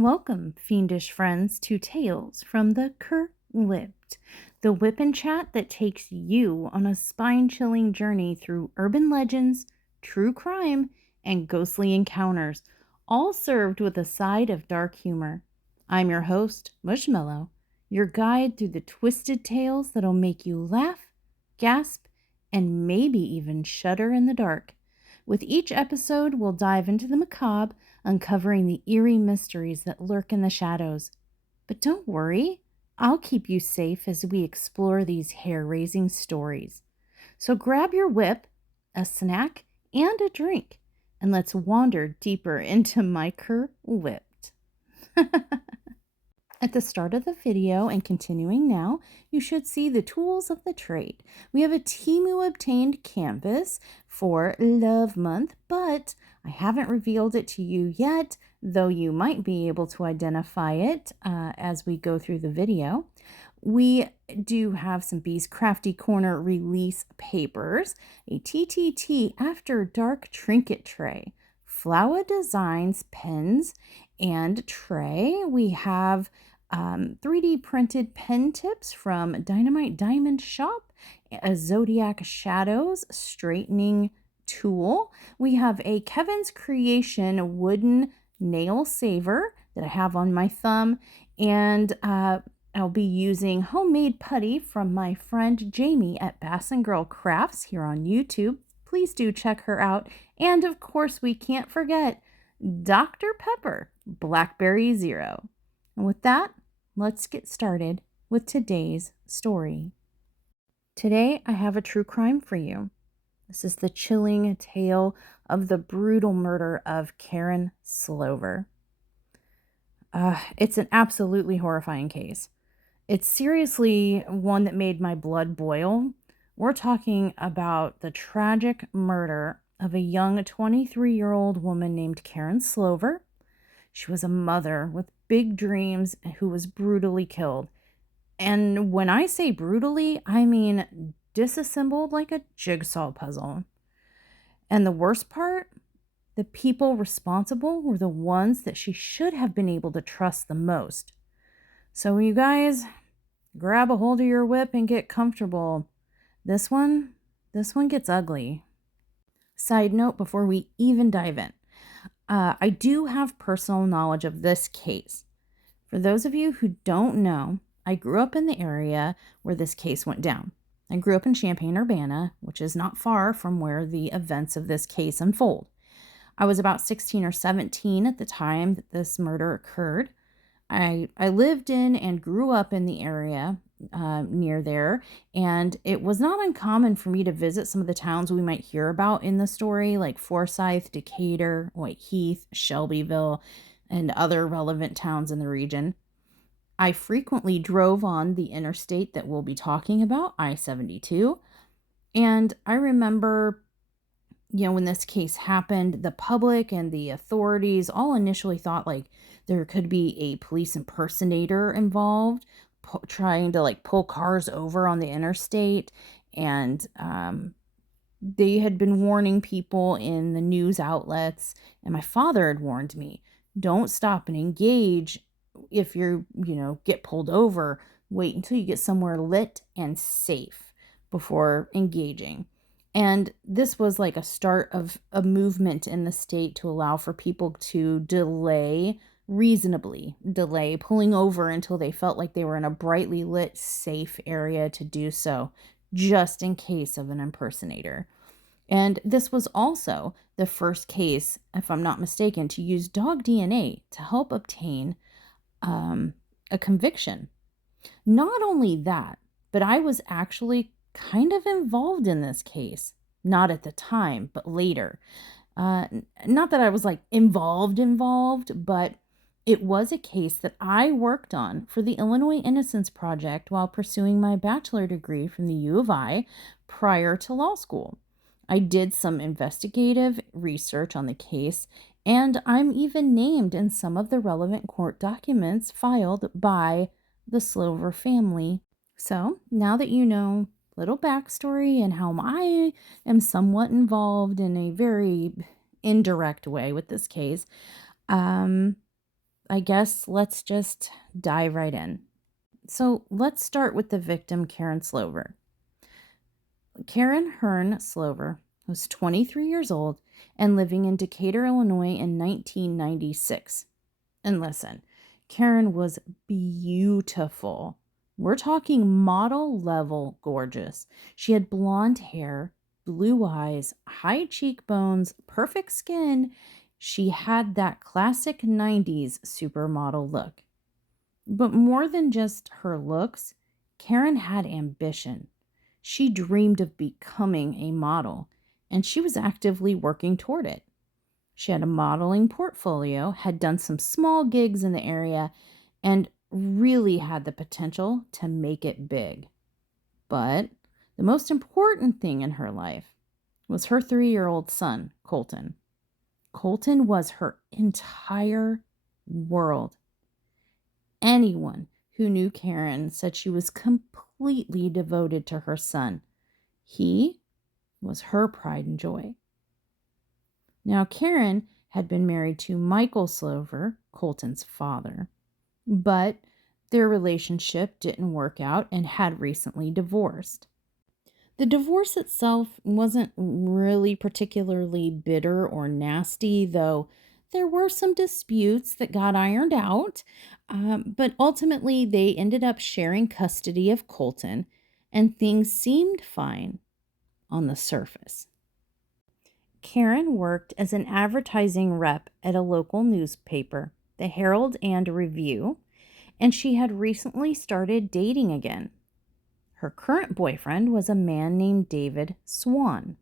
Welcome, fiendish friends, to Tales from the Cr'wip't, the whip and chat that takes you on a spine-chilling journey through urban legends, true crime, and ghostly encounters, all served with a side of dark humor. I'm your host, Mushmellow, your guide through the twisted tales that'll make you laugh, gasp, and maybe even shudder in the dark. With each episode, we'll dive into the macabre, uncovering the eerie mysteries that lurk in the shadows. But don't worry, I'll keep you safe as we explore these hair-raising stories. So grab your whip, a snack, and a drink, and let's wander deeper into my Cr'wip't. At the start of the video and continuing now, you should see the tools of the trade. We have a Temu obtained canvas for Love Month, but I haven't revealed it to you yet, though you might be able to identify it as we go through the video. We do have some Bees Crafty Corner release papers, a TTT After Dark trinket tray, Flower Designs pens and tray. We have 3D printed pen tips from Dynamite Diamond Shop, a Zodiac Shadows straightening tool. We have a Kevin's Creation wooden nail saver that I have on my thumb, and I'll be using homemade putty from my friend Jamie at Bass and Girl Crafts here on YouTube. Please do check her out. And of course, we can't forget Dr. Pepper Blackberry Zero. And with that, let's get started with today's story. Today, I have a true crime for you. This is the chilling tale of the brutal murder of Karyn Slover. It's an absolutely horrifying case. It's seriously one that made my blood boil. We're talking about the tragic murder of a young 23-year-old woman named Karyn Slover. She was a mother with big dreams who was brutally killed. And when I say brutally, I mean disassembled like a jigsaw puzzle. And the worst part, the people responsible were the ones that she should have been able to trust the most. So you guys, grab a hold of your whip and get comfortable. This one gets ugly. Side note before we even dive in. I do have personal knowledge of this case. For those of you who don't know, I grew up in the area where this case went down. I grew up in Champaign-Urbana, which is not far from where the events of this case unfold. I was about 16 or 17 at the time that this murder occurred. I lived in and grew up in the area near there, and it was not uncommon for me to visit some of the towns we might hear about in the story, like Forsyth, Decatur, White Heath, Shelbyville, and other relevant towns in the region. I frequently drove on the interstate that we'll be talking about, I-72, and I remember, when this case happened, the public and the authorities all initially thought like there could be a police impersonator involved, trying to pull cars over on the interstate. And they had been warning people in the news outlets, and my father had warned me, don't stop and engage if you're, get pulled over. Wait until you get somewhere lit and safe before engaging. And this was like a start of a movement in the state to allow for people to reasonably delay pulling over until they felt like they were in a brightly lit, safe area to do so, just in case of an impersonator. And this was also the first case, if I'm not mistaken, to use dog DNA to help obtain a conviction. Not only that, but I was actually kind of involved in this case. Not at the time, but later. Not that I was involved, but it was a case that I worked on for the Illinois Innocence Project while pursuing my bachelor degree from the U of I prior to law school. I did some investigative research on the case, and I'm even named in some of the relevant court documents filed by the Slover family. So now that you know little backstory and how I am somewhat involved in a very indirect way with this case, I guess let's just dive right in. So let's start with the victim, Karyn Slover. Karyn Slover was 23 years old and living in Decatur, Illinois in 1996. And listen, Karyn was beautiful. We're talking model level gorgeous. She had blonde hair, blue eyes, high cheekbones, perfect skin. She had that classic 90s supermodel look. But more than just her looks, Karyn had ambition. She dreamed of becoming a model, and she was actively working toward it. She had a modeling portfolio, had done some small gigs in the area, and really had the potential to make it big. But the most important thing in her life was her 3-year-old son, Colton. Colton was her entire world. Anyone who knew Karyn said she was completely devoted to her son. He was her pride and joy. Now, Karyn had been married to Michael Slover, Colton's father, but their relationship didn't work out and had recently divorced. The divorce itself wasn't really particularly bitter or nasty, though there were some disputes that got ironed out, but ultimately they ended up sharing custody of Colton, and things seemed fine on the surface. Karyn worked as an advertising rep at a local newspaper, the Herald and Review, and she had recently started dating again. Her current boyfriend was a man named David Swan.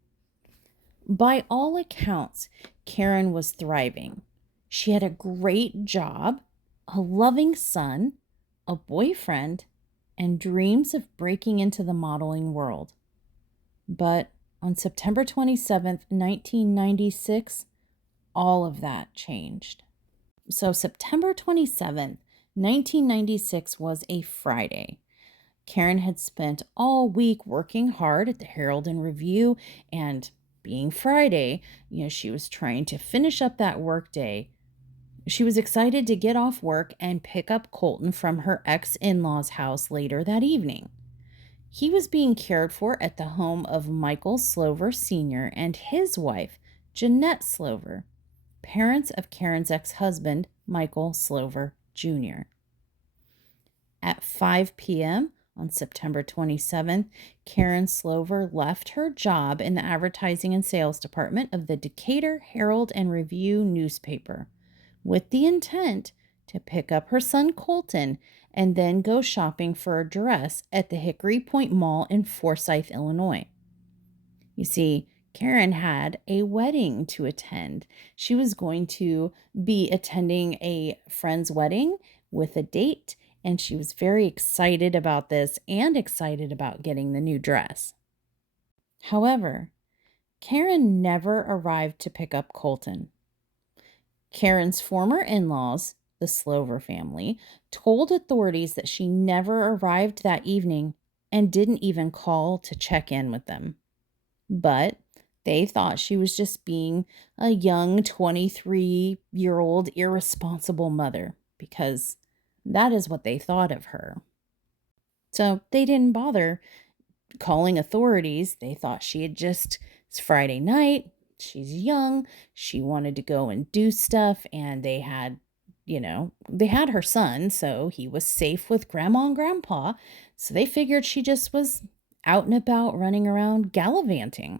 By all accounts, Karyn was thriving. She had a great job, a loving son, a boyfriend, and dreams of breaking into the modeling world. But on September 27th, 1996, all of that changed. So September 27th, 1996 was a Friday. Karyn had spent all week working hard at the Herald and Review, and being Friday, she was trying to finish up that work day. She was excited to get off work and pick up Colton from her ex-in-law's house later that evening. He was being cared for at the home of Michael Slover Sr. and his wife, Jeanette Slover, parents of Karyn's ex-husband, Michael Slover Jr. At 5 p.m., on September 27th, Karyn Slover left her job in the advertising and sales department of the Decatur Herald and Review newspaper with the intent to pick up her son Colton and then go shopping for a dress at the Hickory Point Mall in Forsyth, Illinois. You see, Karyn had a wedding to attend. She was going to be attending a friend's wedding with a date, and she was very excited about this and excited about getting the new dress. However, Karyn never arrived to pick up Colton. Karyn's former in-laws, the Slover family, told authorities that she never arrived that evening and didn't even call to check in with them. But they thought she was just being a young 23-year-old irresponsible mother, because that is what they thought of her. So they didn't bother calling authorities. They thought it's Friday night, she's young, she wanted to go and do stuff, and they had her son, so he was safe with grandma and grandpa, so they figured she just was out and about running around gallivanting.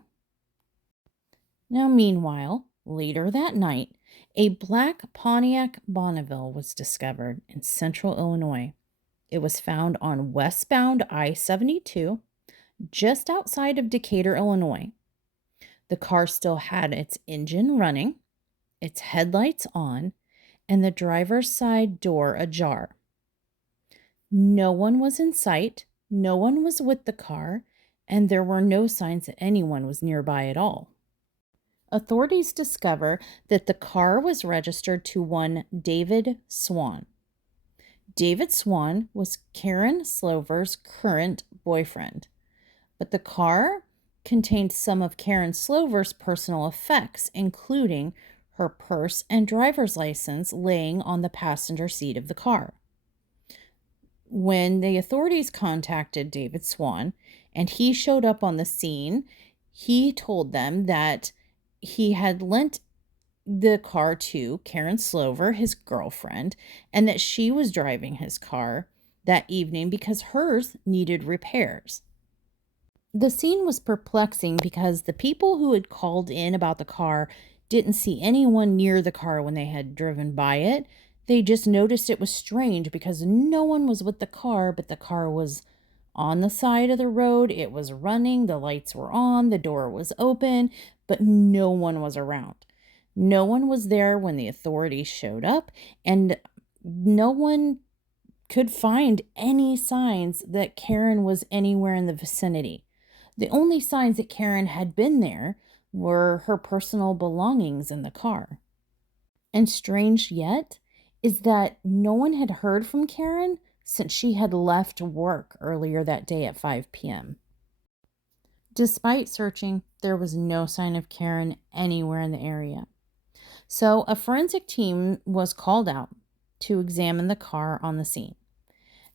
Now, meanwhile, later that night, a black Pontiac Bonneville was discovered in central Illinois. It was found on westbound I-72, just outside of Decatur, Illinois. The car still had its engine running, its headlights on, and the driver's side door ajar. No one was in sight, no one was with the car, and there were no signs that anyone was nearby at all. Authorities discover that the car was registered to one David Swan. David Swan was Karyn Slover's current boyfriend, but the car contained some of Karyn Slover's personal effects, including her purse and driver's license laying on the passenger seat of the car. When the authorities contacted David Swan and he showed up on the scene, he told them that he had lent the car to Karyn Slover, his girlfriend, and that she was driving his car that evening because hers needed repairs. The scene was perplexing because the people who had called in about the car didn't see anyone near the car when they had driven by it. They just noticed it was strange because no one was with the car, but the car was on the side of the road. It was running, the lights were on, the door was open, but no one was around. No one was there when the authorities showed up, and no one could find any signs that Karyn was anywhere in the vicinity. The only signs that Karyn had been there were her personal belongings in the car. And strange yet is that no one had heard from Karyn since she had left work earlier that day at 5 p.m. Despite searching, there was no sign of Karyn anywhere in the area. So a forensic team was called out to examine the car on the scene.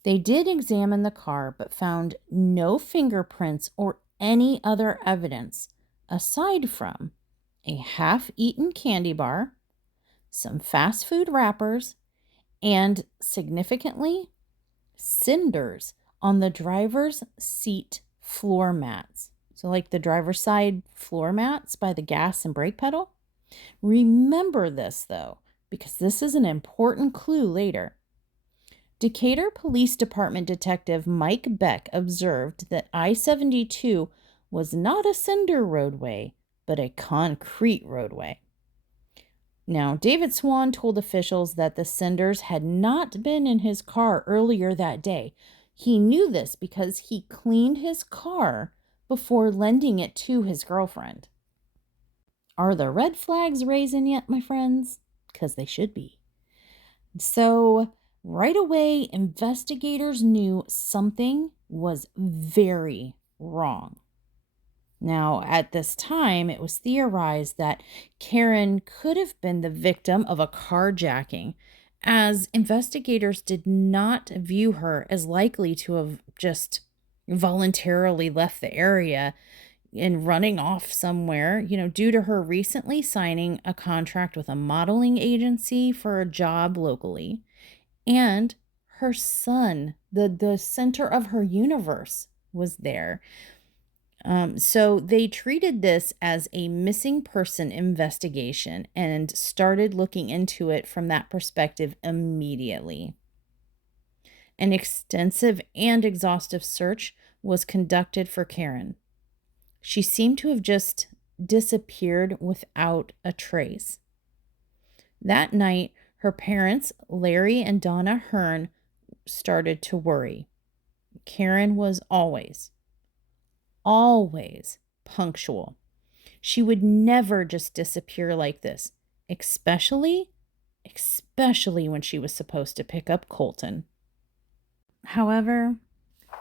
They did examine the car, but found no fingerprints or any other evidence aside from a half-eaten candy bar, some fast food wrappers, and significantly, cinders on the driver's seat floor mats. So like the driver's side floor mats by the gas and brake pedal. Remember this though, because this is an important clue later. Decatur Police Department Detective Mike Beck observed that I-72 was not a cinder roadway, but a concrete roadway. Now, David Swan told officials that the cinders had not been in his car earlier that day. He knew this because he cleaned his car before lending it to his girlfriend. Are the red flags raising yet, my friends? Because they should be. So, right away, investigators knew something was very wrong. Now, at this time, it was theorized that Karyn could have been the victim of a carjacking, as investigators did not view her as likely to have just voluntarily left the area and running off somewhere, due to her recently signing a contract with a modeling agency for a job locally. And her son, the center of her universe, was there. So they treated this as a missing person investigation and started looking into it from that perspective immediately. An extensive and exhaustive search was conducted for Karyn. She seemed to have just disappeared without a trace. That night, her parents, Larry and Donna Hearn, started to worry. Karyn was always punctual. She would never just disappear like this, especially when she was supposed to pick up Colton. However,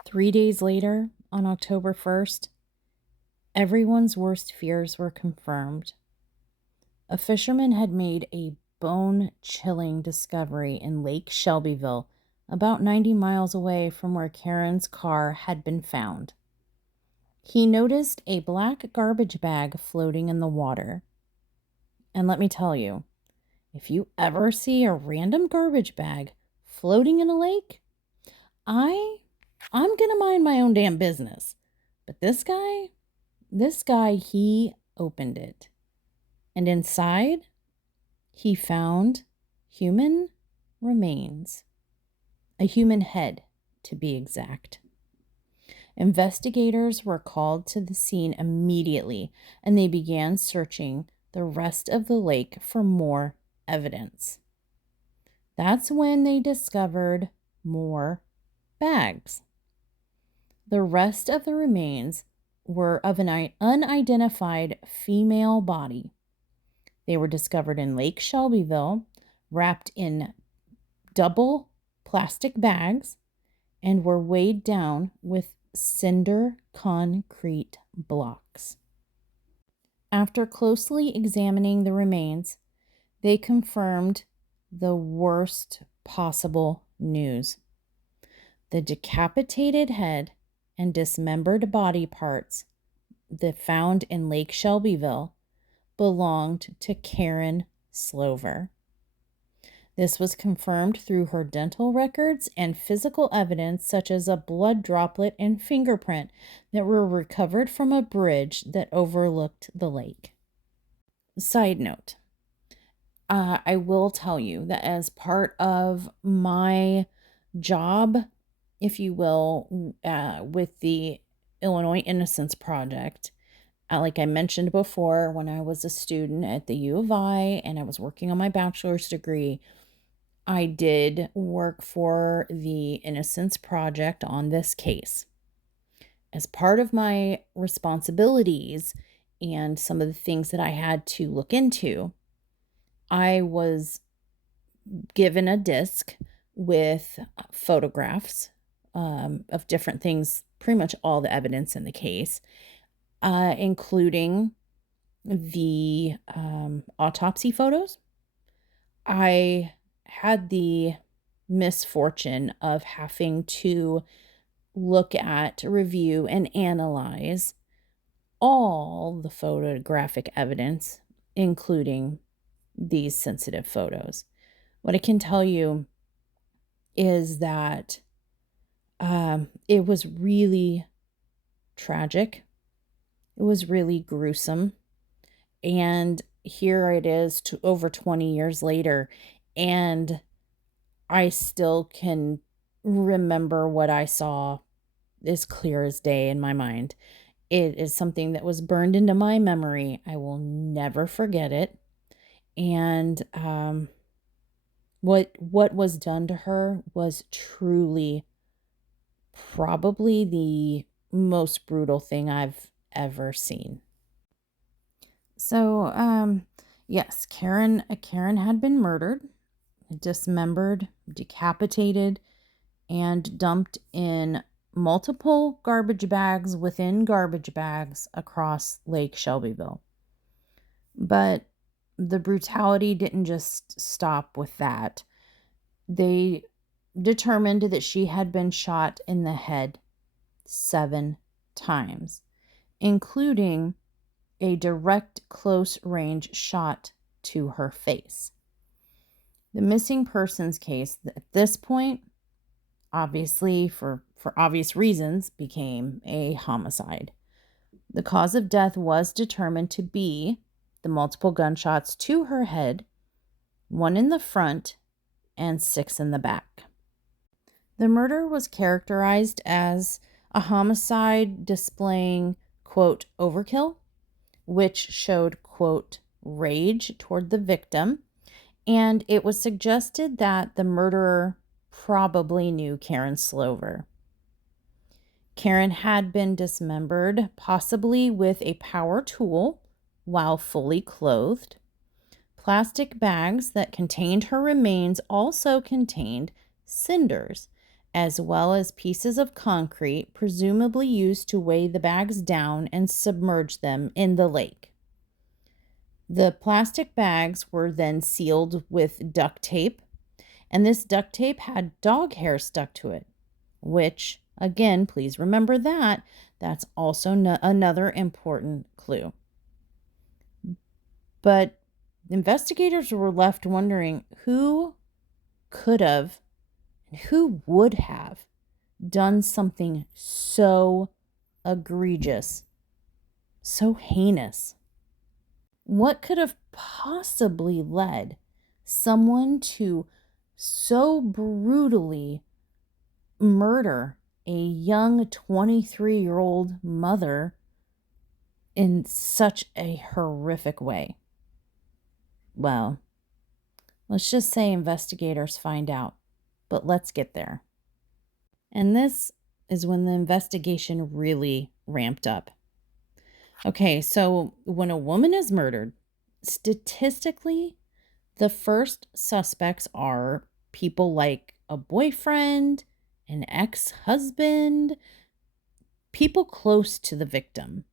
3 days later, on October 1st, everyone's worst fears were confirmed. A fisherman had made a bone-chilling discovery in Lake Shelbyville, about 90 miles away from where Karyn's car had been found. He noticed a black garbage bag floating in the water. And let me tell you, if you ever see a random garbage bag floating in a lake, I'm gonna mind my own damn business. But this guy, he opened it. And inside, he found human remains. A human head, to be exact. Investigators were called to the scene immediately, and they began searching the rest of the lake for more evidence. That's when they discovered more bags. The rest of the remains were of an unidentified female body. They were discovered in Lake Shelbyville, wrapped in double plastic bags, and were weighed down with cinder concrete blocks. After closely examining the remains, They confirmed the worst possible news. The decapitated head and dismembered body parts that found in Lake Shelbyville belonged to Karyn Slover. This was confirmed through her dental records and physical evidence such as a blood droplet and fingerprint that were recovered from a bridge that overlooked the lake. Side note, I will tell you that as part of my job, if you will, with the Illinois Innocence Project, like I mentioned before, when I was a student at the U of I and I was working on my bachelor's degree, I did work for the Innocence Project on this case. As part of my responsibilities and some of the things that I had to look into, I was given a disc with photographs of different things, pretty much all the evidence in the case, including the autopsy photos. I had the misfortune of having to look at, review, and analyze all the photographic evidence, including these sensitive photos. What I can tell you is that it was really tragic. It was really gruesome. And here it is over 20 years later, and I still can remember what I saw as clear as day in my mind. It is something that was burned into my memory. I will never forget it. And what was done to her was truly probably the most brutal thing I've ever seen. So, yes, Karen had been murdered, dismembered, decapitated, and dumped in multiple garbage bags within garbage bags across Lake Shelbyville. But the brutality didn't just stop with that. They determined that she had been shot in the head 7 times, including a direct close-range shot to her face. The missing persons case at this point, obviously for obvious reasons, became a homicide. The cause of death was determined to be the multiple gunshots to her head, 1 in the front and 6 in the back. The murder was characterized as a homicide displaying, quote, overkill, which showed, quote, rage toward the victim, and it was suggested that the murderer probably knew Karyn Slover. Karyn had been dismembered, possibly with a power tool, while fully clothed. Plastic bags that contained her remains also contained cinders, as well as pieces of concrete, presumably used to weigh the bags down and submerge them in the lake. The plastic bags were then sealed with duct tape, and this duct tape had dog hair stuck to it, which, again, please remember that. That's also another important clue. But investigators were left wondering who could have and who would have done something so egregious, so heinous. What could have possibly led someone to so brutally murder a young 23-year-old mother in such a horrific way? Well, let's just say investigators find out, but let's get there. And this is when the investigation really ramped up. Okay, so when a woman is murdered, statistically, the first suspects are people like a boyfriend, an ex-husband, people close to the victim.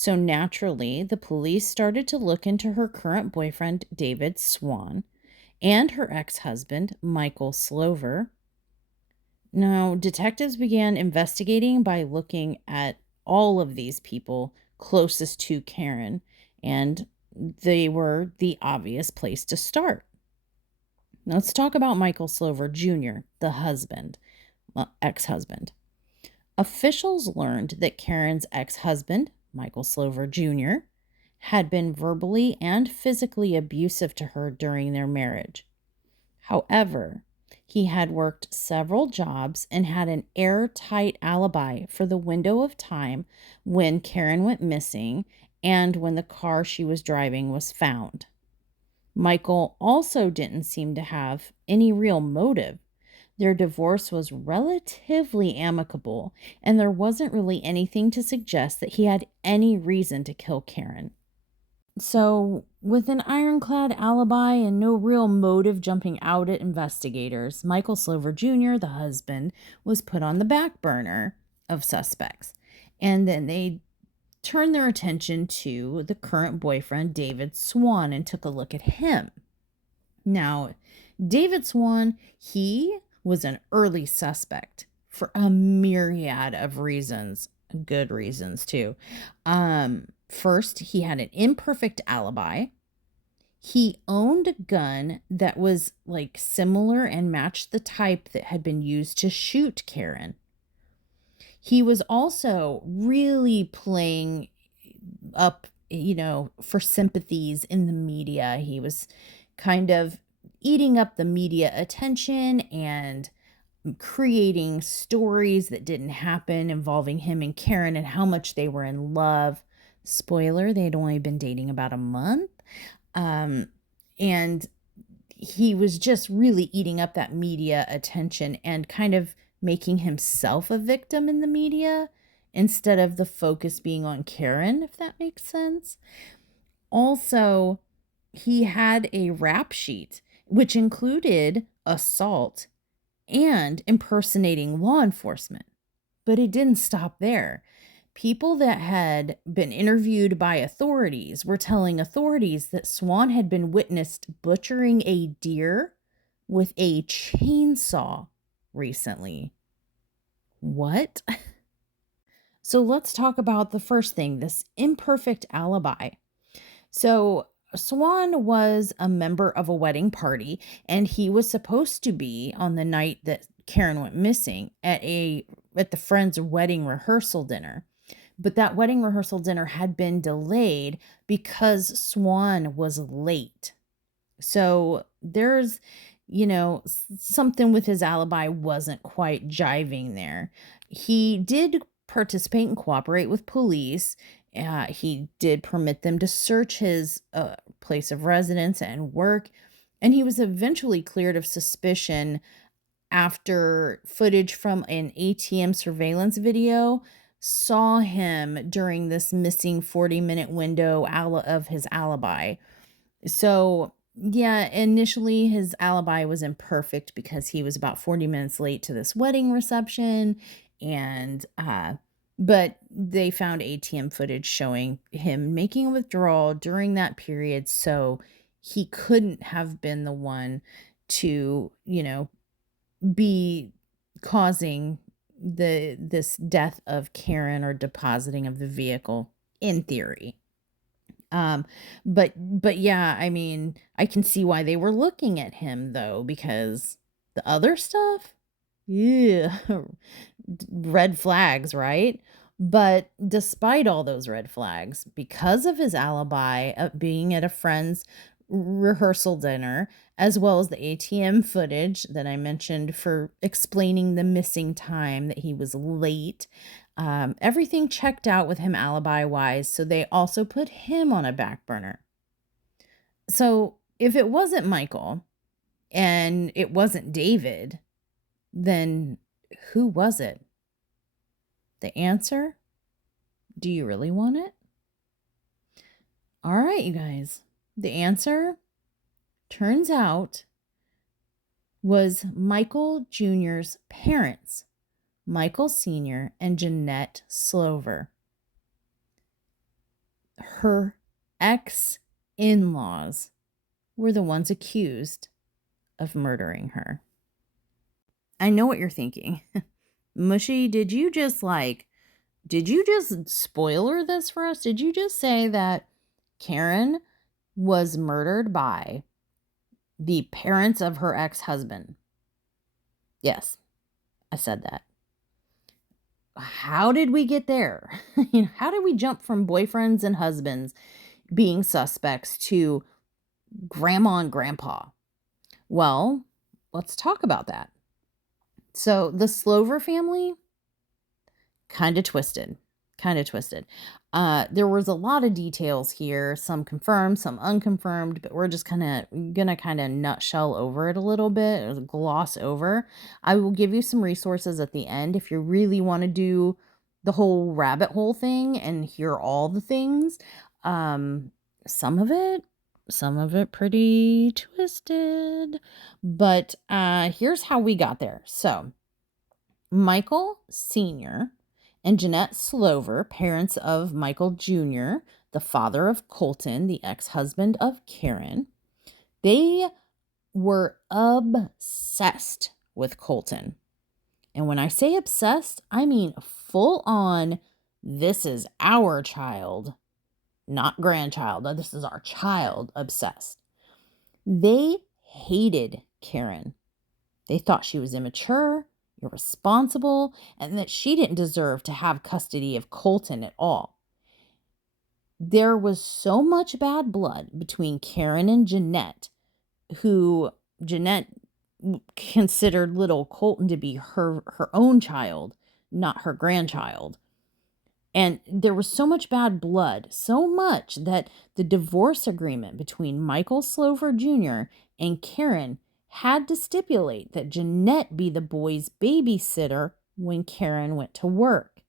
So naturally, the police started to look into her current boyfriend, David Swan, and her ex-husband, Michael Slover. Now, detectives began investigating by looking at all of these people closest to Karyn, and they were the obvious place to start. Now, let's talk about Michael Slover Jr., the husband, ex-husband. Officials learned that Karyn's ex-husband, Michael Slover Jr., had been verbally and physically abusive to her during their marriage. However, he had worked several jobs and had an airtight alibi for the window of time when Karyn went missing and when the car she was driving was found. Michael also didn't seem to have any real motive. Their divorce was relatively amicable, and there wasn't really anything to suggest that he had any reason to kill Karyn. So, with an ironclad alibi and no real motive jumping out at investigators, Michael Slover Jr., the husband, was put on the back burner of suspects. And then they turned their attention to the current boyfriend, David Swan, and took a look at him. Now, David Swan, he was an early suspect for a myriad of reasons, good reasons too. First, he had an imperfect alibi. He owned a gun that was like similar and matched the type that had been used to shoot Karyn. He was also really playing up, for sympathies in the media. He was kind of eating up the media attention and creating stories that didn't happen involving him and Karyn and how much they were in love. Spoiler, they'd only been dating about a month. And he was just really eating up that media attention and kind of making himself a victim in the media instead of the focus being on Karyn, if that makes sense. Also, he had a rap sheet, which included assault and impersonating law enforcement. But it didn't stop there. People that had been interviewed by authorities were telling authorities that Swan had been witnessed butchering a deer with a chainsaw recently. What? So let's talk about the first thing, this imperfect alibi. So Swan was a member of a wedding party, and he was supposed to be on the night that Karyn went missing at the friend's wedding rehearsal dinner. But that wedding rehearsal dinner had been delayed because Swan was late. So there's, something with his alibi wasn't quite jiving there. He did participate and cooperate with police. He did permit them to search his place of residence and work. And he was eventually cleared of suspicion after footage from an ATM surveillance video saw him during this missing 40-minute window of his alibi. So, yeah, initially his alibi was imperfect because he was about 40 minutes late to this wedding reception, and but they found ATM footage showing him making a withdrawal during that period, so he couldn't have been the one to, be causing this death of Karyn or depositing of the vehicle in theory. But yeah, I mean, I can see why they were looking at him though, because the other stuff, yeah, red flags, right? But despite all those red flags, because of his alibi of being at a friend's rehearsal dinner, as well as the ATM footage that I mentioned for explaining the missing time that he was late, everything checked out with him alibi-wise, so they also put him on a back burner. So if it wasn't Michael and it wasn't David, then who was it? The answer? Do you really want it? All right, you guys. The answer, turns out, was Michael Jr.'s parents, Michael Sr. and Jeanette Slover. her ex-in-laws were the ones accused of murdering her. I know what you're thinking. Mushy, did you just spoiler this for us? Did you just say that Karyn was murdered by the parents of her ex-husband? Yes, I said that. How did we get there? How did we jump from boyfriends and husbands being suspects to grandma and grandpa? Well, let's talk about that. So the Slover family, kind of twisted. There was a lot of details here, some confirmed, some unconfirmed, but we're just gonna nutshell over it a little bit, gloss over. I will give you some resources at the end if you really want to do the whole rabbit hole thing and hear all the things. Some of it pretty twisted, but here's how we got there. So Michael Sr. and Jeanette Slover, parents of Michael Jr., the father of Colton, the ex-husband of Karyn, they were obsessed with Colton. And when I say obsessed, I mean full on, this is our child, not grandchild. This is our child, obsessed. They hated Karyn. They thought she was immature, irresponsible, and that she didn't deserve to have custody of Colton at all. There was so much bad blood between Karyn and Jeanette, who Jeanette considered little Colton to be her own child, not her grandchild. And there was so much bad blood, so much that the divorce agreement between Michael Slover Jr. and Karyn had to stipulate that Jeanette be the boy's babysitter when Karyn went to work.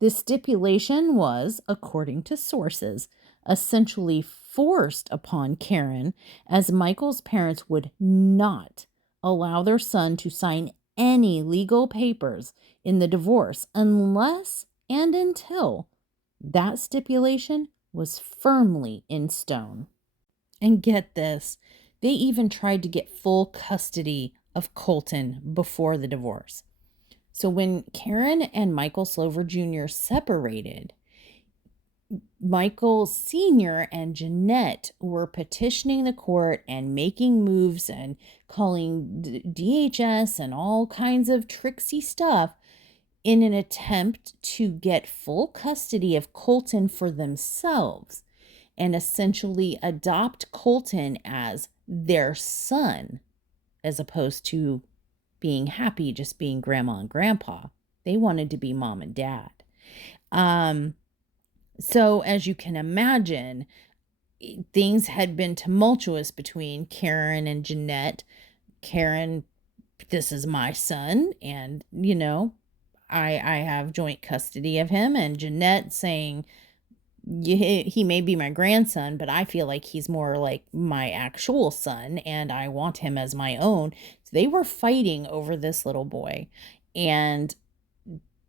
This stipulation was, according to sources, essentially forced upon Karyn, as Michael's parents would not allow their son to sign any legal papers in the divorce unless and until that stipulation was firmly in stone. And get this, they even tried to get full custody of Colton before the divorce. So when Karyn and Michael Slover Jr. separated, Michael Sr. and Jeanette were petitioning the court and making moves and calling DHS and all kinds of tricksy stuff in an attempt to get full custody of Colton for themselves and essentially adopt Colton as their son, as opposed to being happy just being grandma and grandpa. They wanted to be mom and dad. So as you can imagine, things had been tumultuous between Karyn and Jeanette. Karyn, this is my son, and I have joint custody of him, and Jeanette saying, he may be my grandson, but I feel like he's more like my actual son, and I want him as my own. So they were fighting over this little boy, and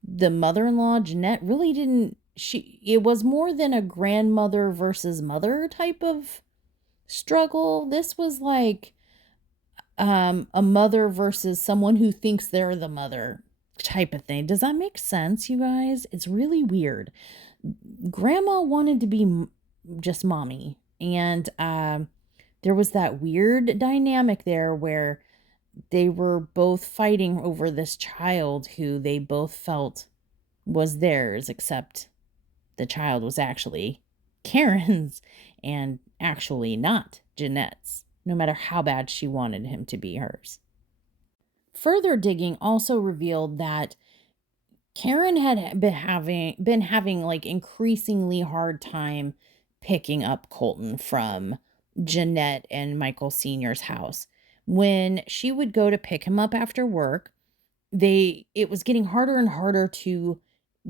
the mother-in-law, Jeanette, really didn't, it was more than a grandmother versus mother type of struggle. This was like a mother versus someone who thinks they're the mother type of thing. Does that make sense, you guys? It's really weird. Grandma wanted to be just mommy, and there was that weird dynamic there where they were both fighting over this child who they both felt was theirs, except the child was actually Karyn's and actually not Jeanette's, no matter how bad she wanted him to be hers. Further digging also revealed that Karyn had been having like increasingly hard time picking up Colton from Jeanette and Michael Sr.'s house. When she would go to pick him up after work, it was getting harder and harder to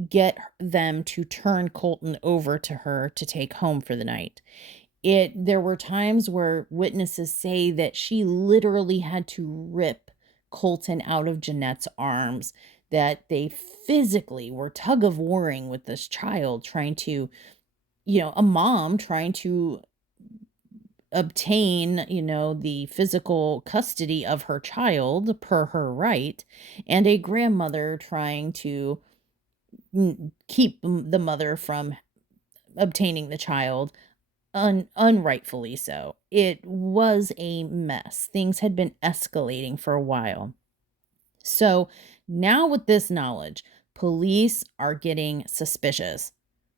get them to turn Colton over to her to take home for the night. There were times where witnesses say that she literally had to rip Colton out of Jeanette's arms, that they physically were tug of warring with this child, trying to, a mom trying to obtain, the physical custody of her child per her right, and a grandmother trying to keep the mother from obtaining the child unrightfully so. It was a mess. Things had been escalating for a while. So now with this knowledge, police are getting suspicious.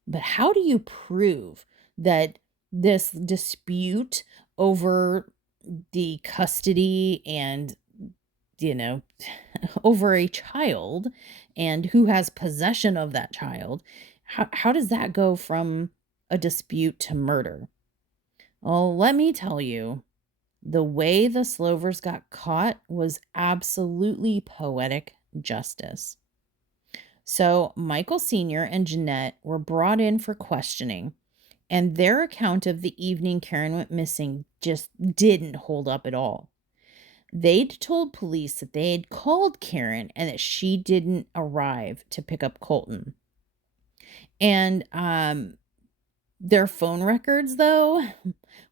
But how do you prove that this dispute over the custody and, you know, over a child and who has possession of that child, how does that go from a dispute to murder? Well, let me tell you, the way the Slovers got caught was absolutely poetic justice. So Michael Sr. and Jeanette were brought in for questioning, and their account of the evening Karyn went missing just didn't hold up at all. They'd told police that they had called Karyn and that she didn't arrive to pick up Colton. And their phone records, though,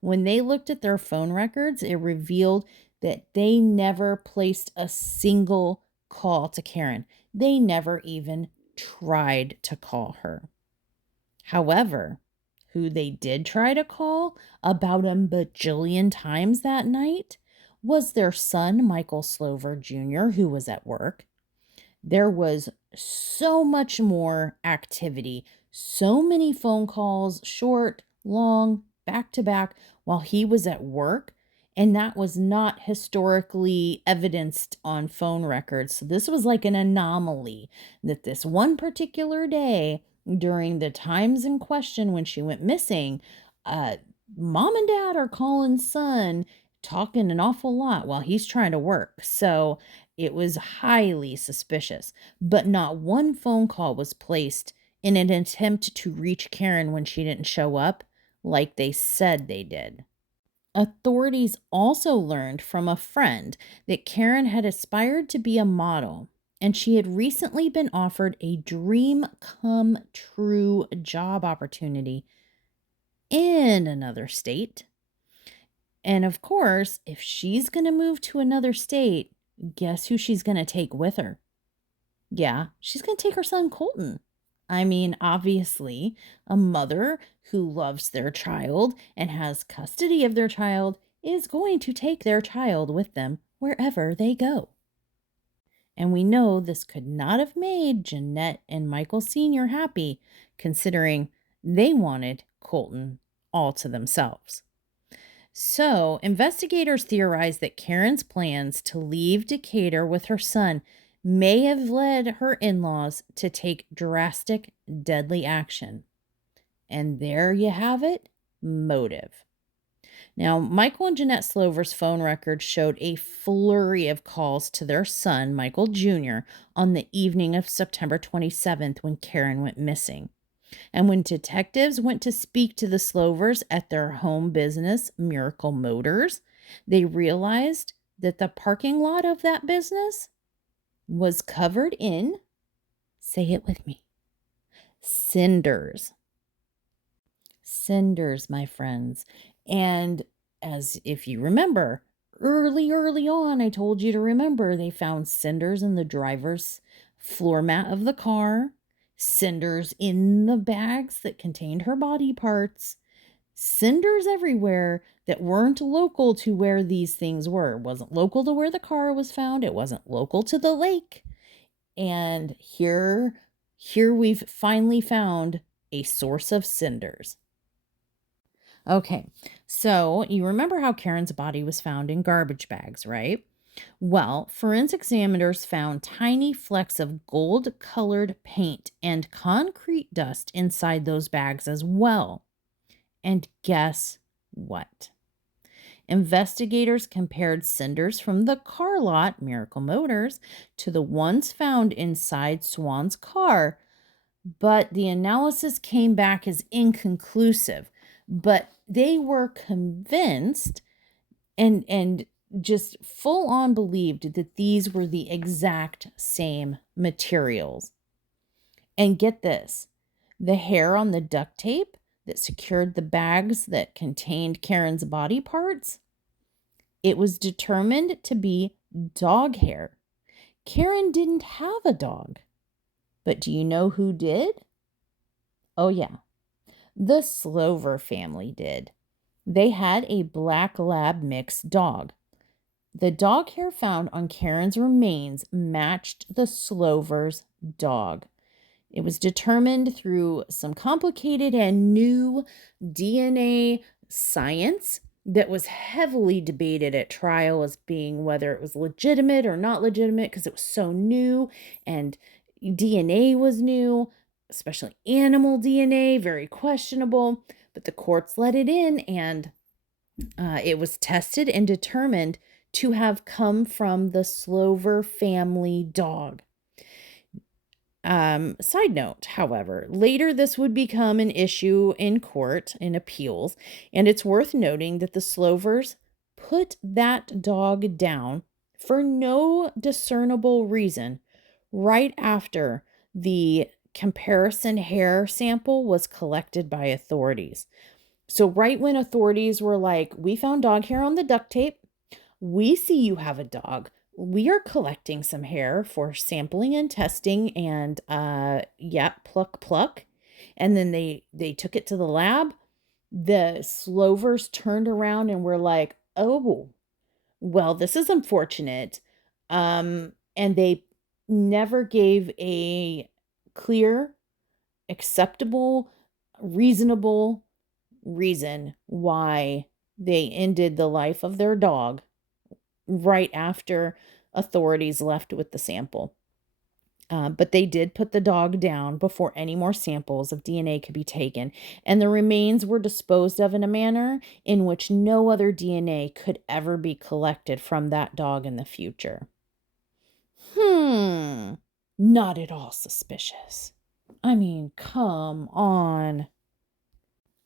when they looked at their phone records, it revealed that they never placed a single call to Karyn. They never even tried to call her. However, who they did try to call about a bajillion times that night was their son, Michael Slover Jr., who was at work. There was so much more activity, so many phone calls, short, long, back to back, while he was at work. And that was not historically evidenced on phone records. So this was like an anomaly that this one particular day during the times in question when she went missing, mom and dad are calling son, talking an awful lot while he's trying to work. So it was highly suspicious, but not one phone call was placed in an attempt to reach Karyn when she didn't show up like they said they did. Authorities also learned from a friend that Karyn had aspired to be a model, and she had recently been offered a dream come true job opportunity in another state. And of course, if she's going to move to another state, guess who she's going to take with her? Yeah, she's going to take her son Colton. I mean, obviously, a mother who loves their child and has custody of their child is going to take their child with them wherever they go. And we know this could not have made Jeanette and Michael Sr. happy, considering they wanted Colton all to themselves. So, investigators theorized that Karyn's plans to leave Decatur with her son may have led her in-laws to take drastic, deadly action. And there you have it, motive. Now, Michael and Jeanette Slover's phone records showed a flurry of calls to their son, Michael Jr., on the evening of September 27th when Karyn went missing. And when detectives went to speak to the Slovers at their home business, Miracle Motors, they realized that the parking lot of that business was covered in, say it with me, cinders. Cinders, my friends. And as if you remember, early on, I told you to remember, they found cinders in the driver's floor mat of the car, cinders in the bags that contained her body parts, cinders everywhere that weren't local to where these things were. It wasn't local to where the car was found. It wasn't local to the lake. And here we've finally found a source of cinders. Okay, so you remember how Karyn's body was found in garbage bags, right? Well, forensic examiners found tiny flecks of gold-colored paint and concrete dust inside those bags as well. And guess what? Investigators compared cinders from the car lot, Miracle Motors, to the ones found inside Swan's car, but the analysis came back as inconclusive. But they were convinced and just full on believed that these were the exact same materials. And get this, the hair on the duct tape that secured the bags that contained Karen's body parts, it was determined to be dog hair. Karyn didn't have a dog. But do you know who did? Oh, yeah. The Slover family did. They had a black lab mixed dog. The dog hair found on Karen's remains matched the Slover's dog. It was determined through some complicated and new DNA science that was heavily debated at trial as being whether it was legitimate or not legitimate because it was so new and DNA was new, especially animal DNA, very questionable. But the courts let it in, and it was tested and determined to have come from the Slover family dog. Side note, however, later this would become an issue in court in appeals, and it's worth noting that the Slovers put that dog down for no discernible reason right after the comparison hair sample was collected by authorities. So right when authorities were like, we found dog hair on the duct tape, we see you have a dog. We are collecting some hair for sampling and testing and pluck. And then they took it to the lab. The Slovers turned around and were like, oh, well, this is unfortunate. And they never gave a clear, acceptable, reasonable reason why they ended the life of their dog right after authorities left with the sample. But they did put the dog down before any more samples of DNA could be taken, and the remains were disposed of in a manner in which no other DNA could ever be collected from that dog in the future. Not at all suspicious. I mean, come on.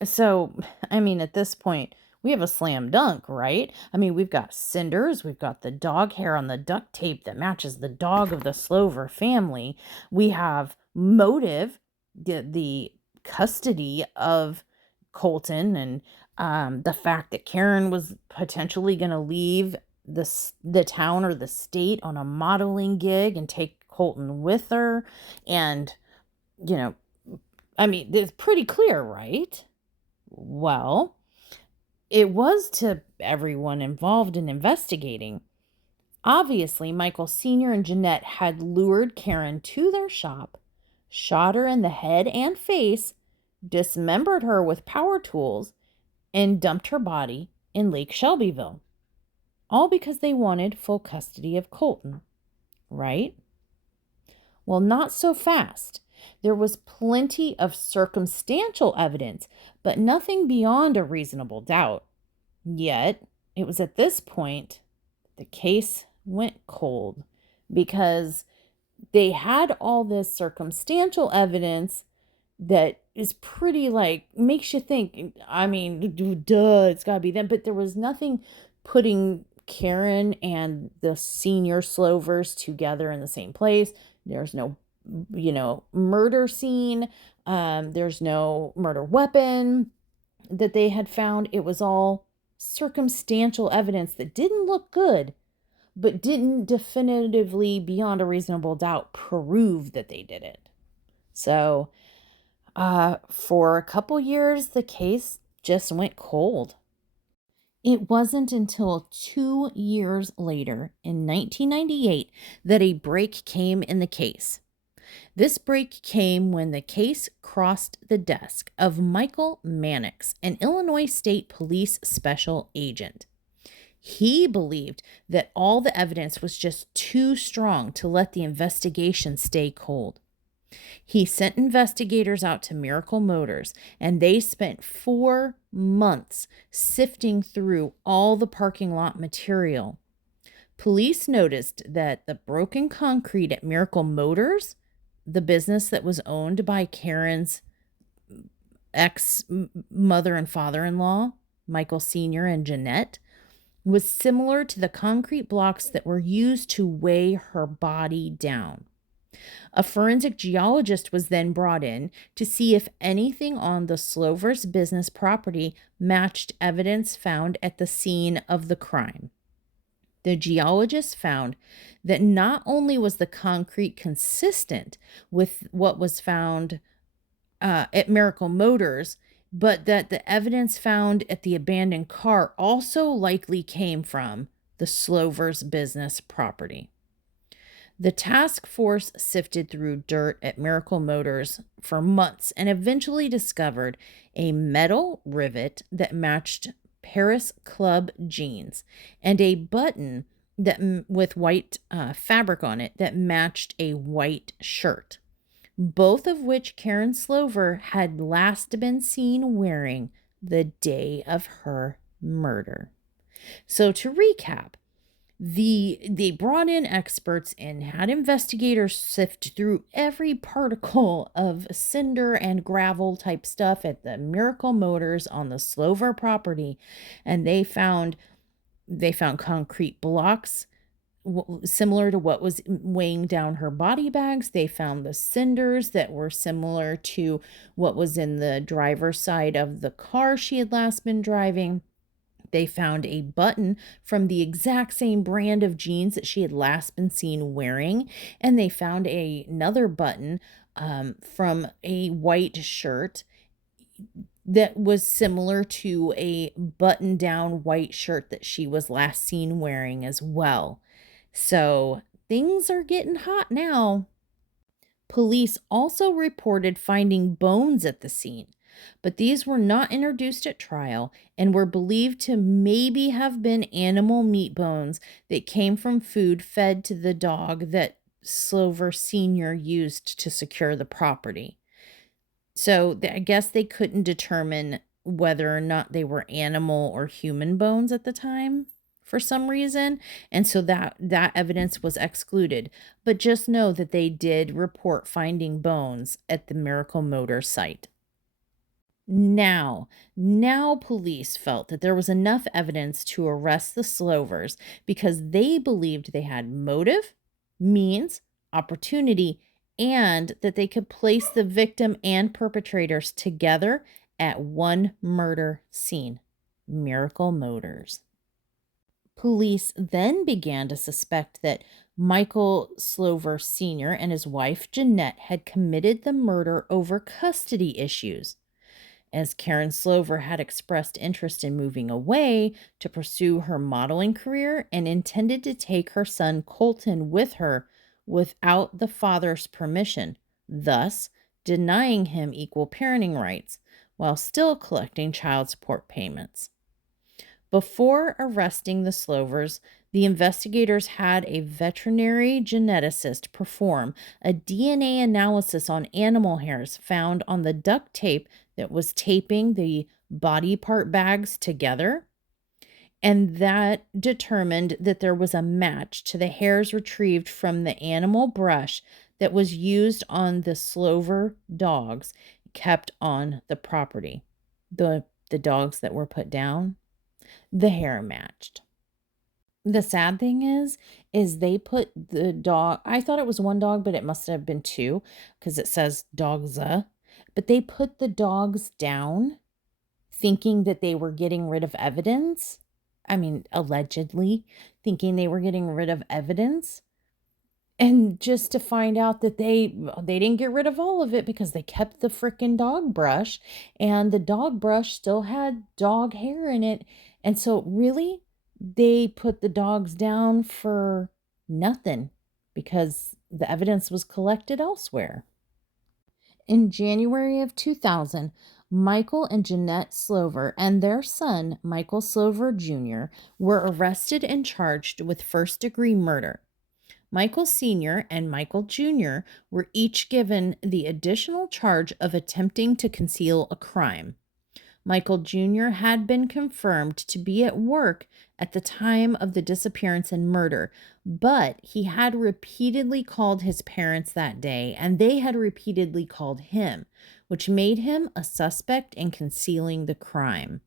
So, at this point, we have a slam dunk, right? We've got cinders. We've got the dog hair on the duct tape that matches the dog of the Slover family. We have motive, the custody of Colton, and the fact that Karen was potentially going to leave the town or the state on a modeling gig and take Colton with her. And, it's pretty clear, right? Well, it was to everyone involved in investigating. Obviously, Michael Sr. and Jeanette had lured Karyn to their shop, shot her in the head and face, dismembered her with power tools, and dumped her body in Lake Shelbyville. All because they wanted full custody of Colton, right? Well, not so fast. There was plenty of circumstantial evidence, but nothing beyond a reasonable doubt. Yet, it was at this point the case went cold because they had all this circumstantial evidence that is pretty, makes you think, duh, it's got to be them. But there was nothing putting Karyn and the senior Slovers together in the same place. There's no murder scene. There's no murder weapon that they had found. It was all circumstantial evidence that didn't look good, but didn't definitively, beyond a reasonable doubt, prove that they did it. So, for a couple years, the case just went cold. It wasn't until 2 years later, in 1998, that a break came in the case. This break came when the case crossed the desk of Michael Mannix, an Illinois State Police special agent. He believed that all the evidence was just too strong to let the investigation stay cold. He sent investigators out to Miracle Motors, and they spent 4 months sifting through all the parking lot material. Police noticed that the broken concrete at Miracle Motors, the business that was owned by Karyn's ex-mother and father-in-law, Michael Sr. and Jeanette, was similar to the concrete blocks that were used to weigh her body down. A forensic geologist was then brought in to see if anything on the Slovers' business property matched evidence found at the scene of the crime. The geologist found that not only was the concrete consistent with what was found at Miracle Motors, but that the evidence found at the abandoned car also likely came from the Slovers' business property. The task force sifted through dirt at Miracle Motors for months and eventually discovered a metal rivet that matched Paris Club jeans and a button that with white fabric on it that matched a white shirt, both of which Karyn Slover had last been seen wearing the day of her murder. So to recap, they brought in experts and had investigators sift through every particle of cinder and gravel type stuff at the Miracle Motors on the Slover property, and they found concrete blocks similar to what was weighing down her body bags. They found the cinders that were similar to what was in the driver's side of the car she had last been driving. They found a button from the exact same brand of jeans that she had last been seen wearing. And they found another button from a white shirt that was similar to a button-down white shirt that she was last seen wearing as well. So things are getting hot now. Police also reported finding bones at the scene, but these were not introduced at trial and were believed to maybe have been animal meat bones that came from food fed to the dog that Slover Sr. used to secure the property. So I guess they couldn't determine whether or not they were animal or human bones at the time for some reason, and so that evidence was excluded. But just know that they did report finding bones at the Miracle Motor site. Now police felt that there was enough evidence to arrest the Slovers because they believed they had motive, means, opportunity, and that they could place the victim and perpetrators together at one murder scene, Miracle Motors. Police then began to suspect that Michael Slover Sr. and his wife Jeanette had committed the murder over custody issues. As Karyn Slover had expressed interest in moving away to pursue her modeling career and intended to take her son Colton with her without the father's permission, thus denying him equal parenting rights while still collecting child support payments. Before arresting the Slovers, the investigators had a veterinary geneticist perform a DNA analysis on animal hairs found on the duct tape that was taping the body part bags together, and that determined that there was a match to the hairs retrieved from the animal brush that was used on the Slover dogs kept on the property. The dogs that were put down, the hair matched. The sad thing is they put the dog, I thought it was one dog, but it must have been two because it says dogs. But they put the dogs down thinking that they were getting rid of evidence. I mean, allegedly thinking they were getting rid of evidence. And just to find out that they didn't get rid of all of it because they kept the frickin' dog brush, and the dog brush still had dog hair in it. And so really, they put the dogs down for nothing because the evidence was collected elsewhere. In January of 2000, Michael and Jeanette Slover and their son, Michael Slover Jr., were arrested and charged with first-degree murder. Michael Sr. and Michael Jr. were each given the additional charge of attempting to conceal a crime. Michael Jr. had been confirmed to be at work at the time of the disappearance and murder, but he had repeatedly called his parents that day, and they had repeatedly called him, which made him a suspect in concealing the crime.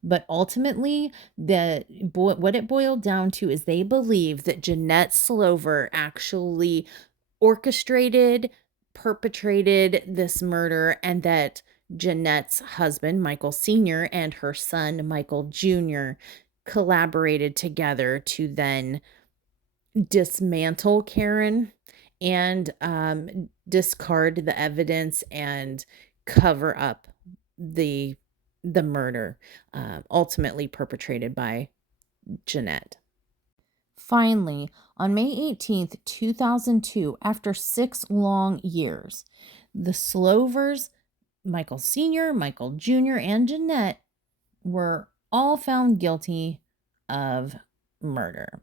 But ultimately, what it boiled down to is they believe that Jeanette Slover actually orchestrated, perpetrated this murder, and that Jeanette's husband, Michael Sr., and her son, Michael Jr., collaborated together to then dismantle Karyn and discard the evidence and cover up the murder ultimately perpetrated by Jeanette. Finally, on May 18th, 2002, after 6 long years, the Slovers, Michael Sr., Michael Jr., and Jeanette were all found guilty of murder.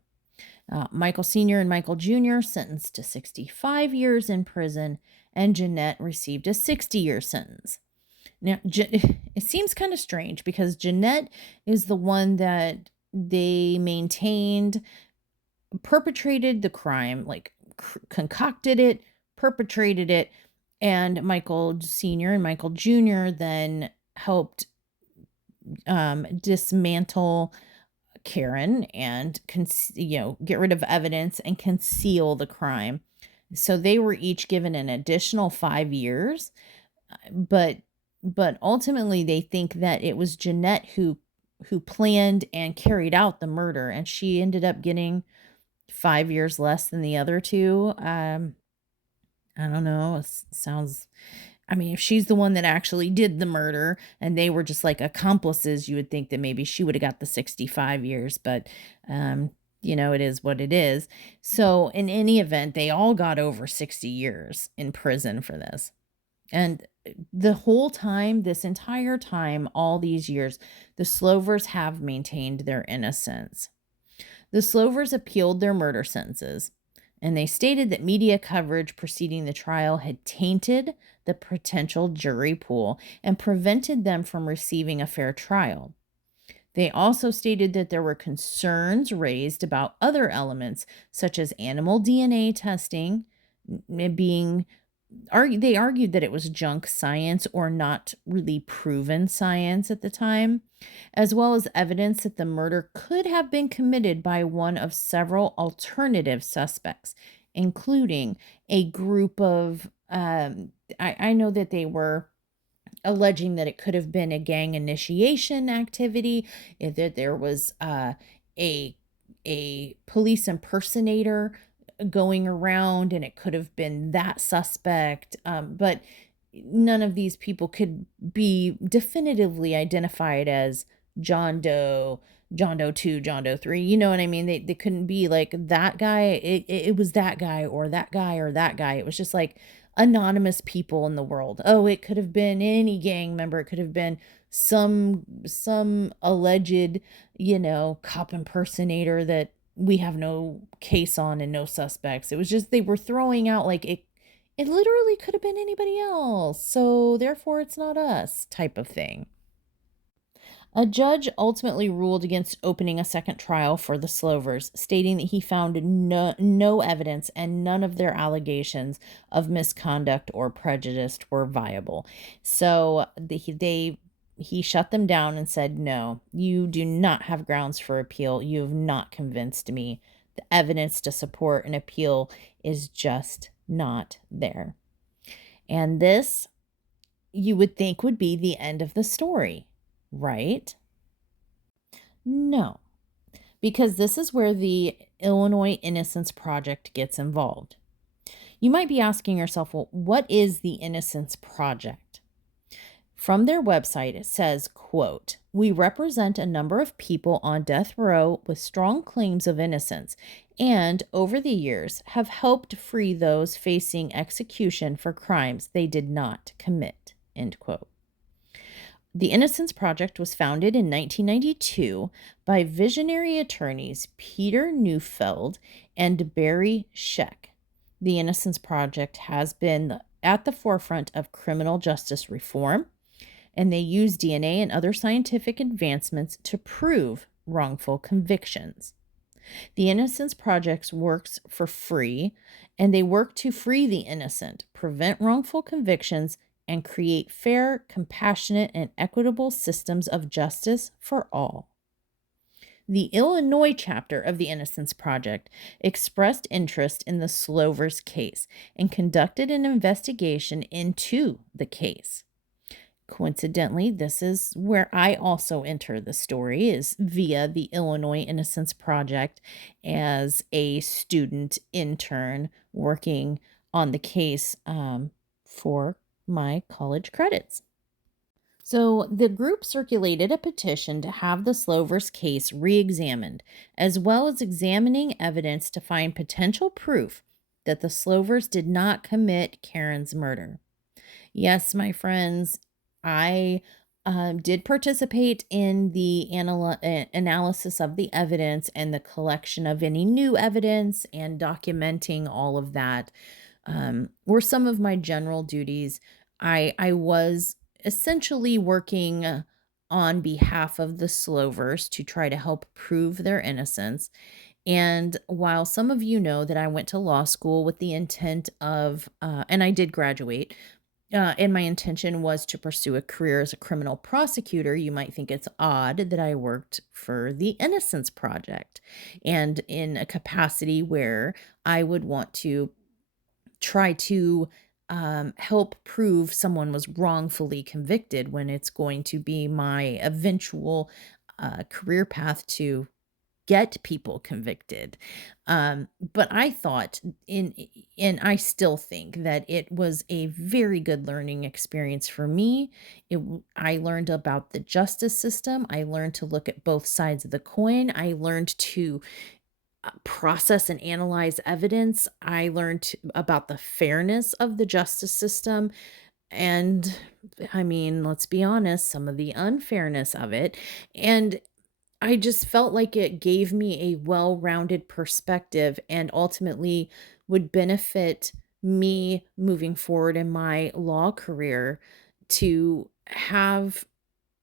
Michael Sr. and Michael Jr. sentenced to 65 years in prison, and Jeanette received a 60-year sentence. Now, it seems kind of strange because Jeanette is the one that they maintained perpetrated the crime, like concocted it, perpetrated it, and Michael Sr. and Michael Jr. then helped dismantle Karyn and get rid of evidence and conceal the crime. So they were each given an additional 5 years, but ultimately they think that it was Jeanette who planned and carried out the murder, and she ended up getting 5 years less than the other two. I don't know. It sounds, I mean, if she's the one that actually did the murder and they were just like accomplices, you would think that maybe she would have got the 65 years, but it is what it is. So in any event, they all got over 60 years in prison for this. And the whole time, this entire time, all these years, the Slovers have maintained their innocence. The Slovers appealed their murder sentences, and they stated that media coverage preceding the trial had tainted the potential jury pool and prevented them from receiving a fair trial. They also stated that there were concerns raised about other elements, such as animal DNA testing being they argued that it was junk science or not really proven science at the time, as well as evidence that the murder could have been committed by one of several alternative suspects, including a group of, I know that they were alleging that it could have been a gang initiation activity, that there was a police impersonator going around and it could have been that suspect, but none of these people could be definitively identified as John Doe 2, John Doe 3. You know what I mean? They couldn't be like that guy. It was that guy or that guy or that guy. It was just like anonymous people in the world. Oh, it could have been any gang member. It could have been some alleged, cop impersonator that we have no case on and no suspects. It was just they were throwing out like it literally could have been anybody else, so therefore it's not us type of thing. A judge ultimately ruled against opening a second trial for the Slovers, stating that he found no evidence and none of their allegations of misconduct or prejudice were viable. So he shut them down and said, no, you do not have grounds for appeal. You have not convinced me. The evidence to support an appeal is just not there. And this, you would think, would be the end of the story, right? No, because this is where the Illinois Innocence Project gets involved. You might be asking yourself, well, what is the Innocence Project? From their website, it says, quote, "We represent a number of people on death row with strong claims of innocence and, over the years, have helped free those facing execution for crimes they did not commit," end quote. The Innocence Project was founded in 1992 by visionary attorneys Peter Neufeld and Barry Scheck. The Innocence Project has been at the forefront of criminal justice reform, and they use DNA and other scientific advancements to prove wrongful convictions. The Innocence Project works for free, and they work to free the innocent, prevent wrongful convictions, and create fair, compassionate, and equitable systems of justice for all. The Illinois chapter of the Innocence Project expressed interest in the Slovers case and conducted an investigation into the case. Coincidentally, this is where I also enter the story, is via the Illinois Innocence Project as a student intern working on the case for my college credits. So the group circulated a petition to have the Slovers case re-examined, as well as examining evidence to find potential proof that the Slovers did not commit Karen's murder. Yes, my friends, I did participate in the analysis of the evidence and the collection of any new evidence, and documenting all of that were some of my general duties. I was essentially working on behalf of the Slovers to try to help prove their innocence. And while some of you know that I went to law school with the intent of, and I did graduate, and my intention was to pursue a career as a criminal prosecutor, you might think it's odd that I worked for the Innocence Project, and in a capacity where I would want to try to help prove someone was wrongfully convicted, when it's going to be my eventual career path to get people convicted. But I thought and I still think that it was a very good learning experience for me. I learned about the justice system. I learned to look at both sides of the coin. I learned to process and analyze evidence. I learned about the fairness of the justice system. And I mean, let's be honest, some of the unfairness of it. And I just felt like it gave me a well-rounded perspective, and ultimately would benefit me moving forward in my law career, to have,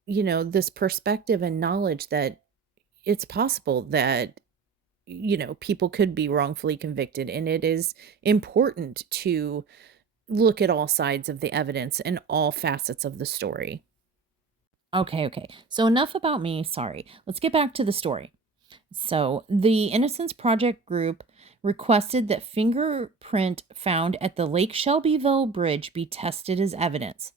this perspective and knowledge that it's possible that, people could be wrongfully convicted. And it is important to look at all sides of the evidence and all facets of the story. Okay. So enough about me. Sorry. Let's get back to the story. So the Innocence Project group requested that fingerprint found at the Lake Shelbyville Bridge be tested as evidence.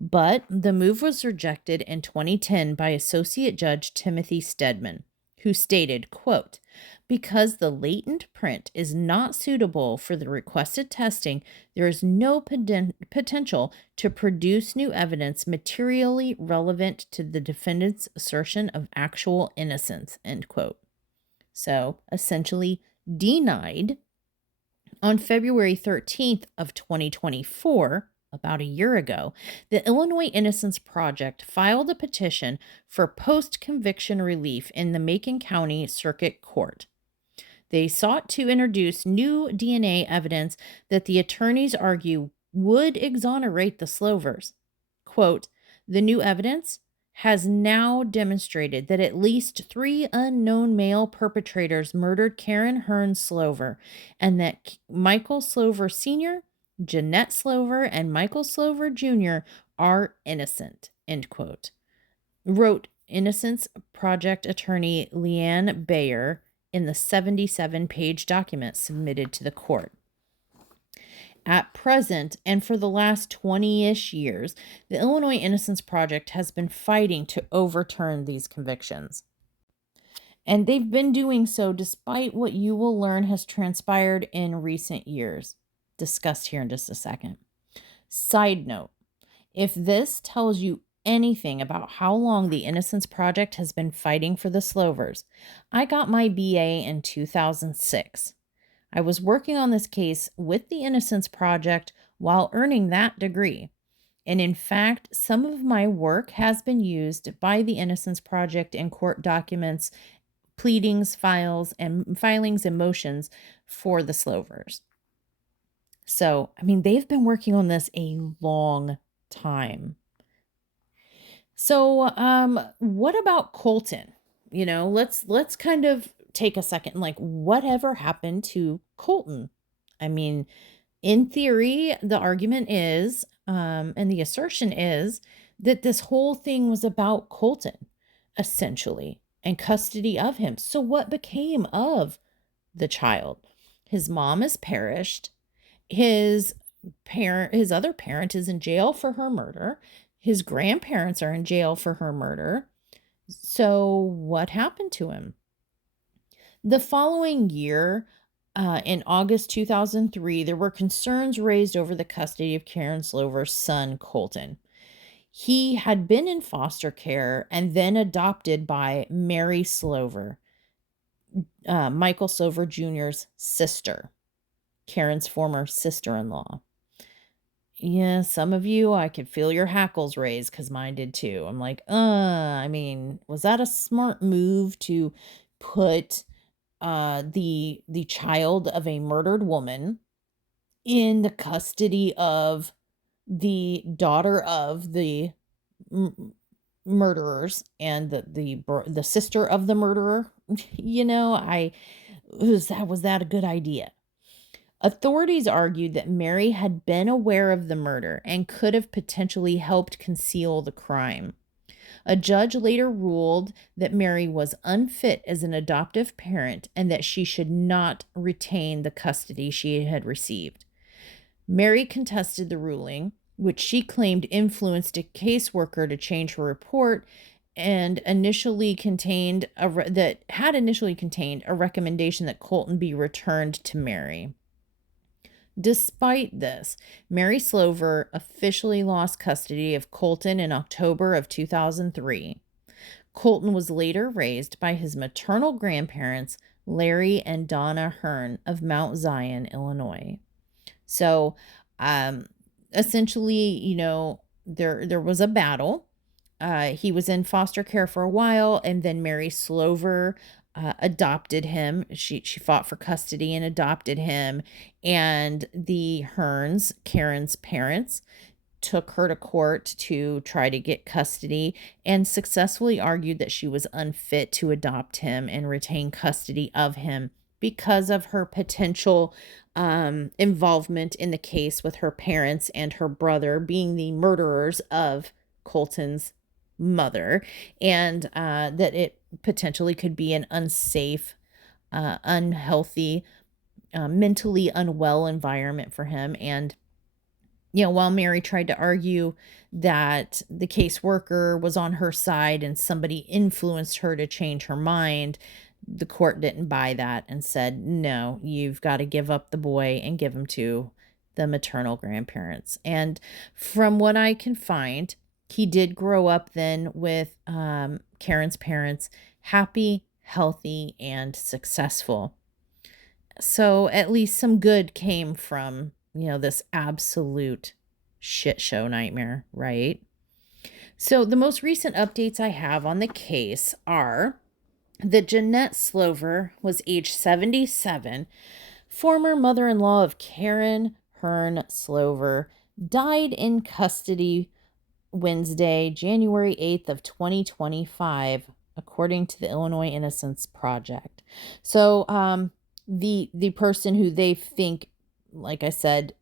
But the move was rejected in 2010 by Associate Judge Timothy Stedman, who stated, quote, "Because the latent print is not suitable for the requested testing, there is no potential to produce new evidence materially relevant to the defendant's assertion of actual innocence," end quote. So, essentially denied. On February 13th of 2024, about a year ago, the Illinois Innocence Project filed a petition for post-conviction relief in the Macon County Circuit Court. They sought to introduce new DNA evidence that the attorneys argue would exonerate the Slovers. Quote, "The new evidence has now demonstrated that at least 3 unknown male perpetrators murdered Karyn Slover, and that Michael Slover Sr., Jeanette Slover, and Michael Slover Jr. are innocent," end quote, wrote Innocence Project attorney Leanne Bayer in the 77-page document submitted to the court. At present, and for the last 20-ish years, the Illinois Innocence Project has been fighting to overturn these convictions. And they've been doing so despite what you will learn has transpired in recent years, discussed here in just a second. Side note, if this tells you anything about how long the Innocence Project has been fighting for the Slovers, I got my BA in 2006. I was working on this case with the Innocence Project while earning that degree. And in fact, some of my work has been used by the Innocence Project in court documents, pleadings, filings, and motions for the Slovers. So, I mean, they've been working on this a long time. So, what about Colton? Let's kind of take a second. Like, whatever happened to Colton? I mean, in theory, the argument is, and the assertion is, that this whole thing was about Colton, essentially. and custody of him. So what became of the child? His mom has perished. His other parent is in jail for her murder. His grandparents are in jail for her murder. So what happened to him? The following year, in August 2003, there were concerns raised over the custody of Karyn Slover's son, Colton. He had been in foster care and then adopted by Mary Slover, Michael Slover Jr.'s sister, Karyn's former sister-in-law. Yeah, some of you, I could feel your hackles raise because mine did too. I'm like, I mean, was that a smart move to put the child of a murdered woman in the custody of the daughter of the murderers and the sister of the murderer? Was that a good idea? Authorities argued that Mary had been aware of the murder and could have potentially helped conceal the crime. A judge later ruled that Mary was unfit as an adoptive parent and that she should not retain the custody she had received. Mary contested the ruling, which she claimed influenced a caseworker to change her report and initially contained a recommendation that Colton be returned to Mary. Despite this, Mary Slover officially lost custody of Colton in October of 2003. Colton was later raised by his maternal grandparents, Larry and Donna Hearn of Mount Zion, Illinois. So, essentially, there was a battle. He was in foster care for a while, and then Mary Slover adopted him. She fought for custody and adopted him. And the Hearns, Karyn's parents, took her to court to try to get custody and successfully argued that she was unfit to adopt him and retain custody of him because of her potential involvement in the case with her parents and her brother being the murderers of Colton's mother, and that it potentially could be an unsafe, unhealthy, mentally unwell environment for him. And while Mary tried to argue that the caseworker was on her side and somebody influenced her to change her mind, the court didn't buy that and said, no, you've got to give up the boy and give him to the maternal grandparents. And from what I can find, he did grow up then with Karyn's parents, happy, healthy, and successful. So at least some good came from, this absolute shit show nightmare, right? So the most recent updates I have on the case are that Jeanette Slover was age 77, former mother-in-law of Karyn Hearn Slover, died in custody Wednesday, January 8th of 2025, according to the Illinois Innocence Project. So the person who they think, like I said,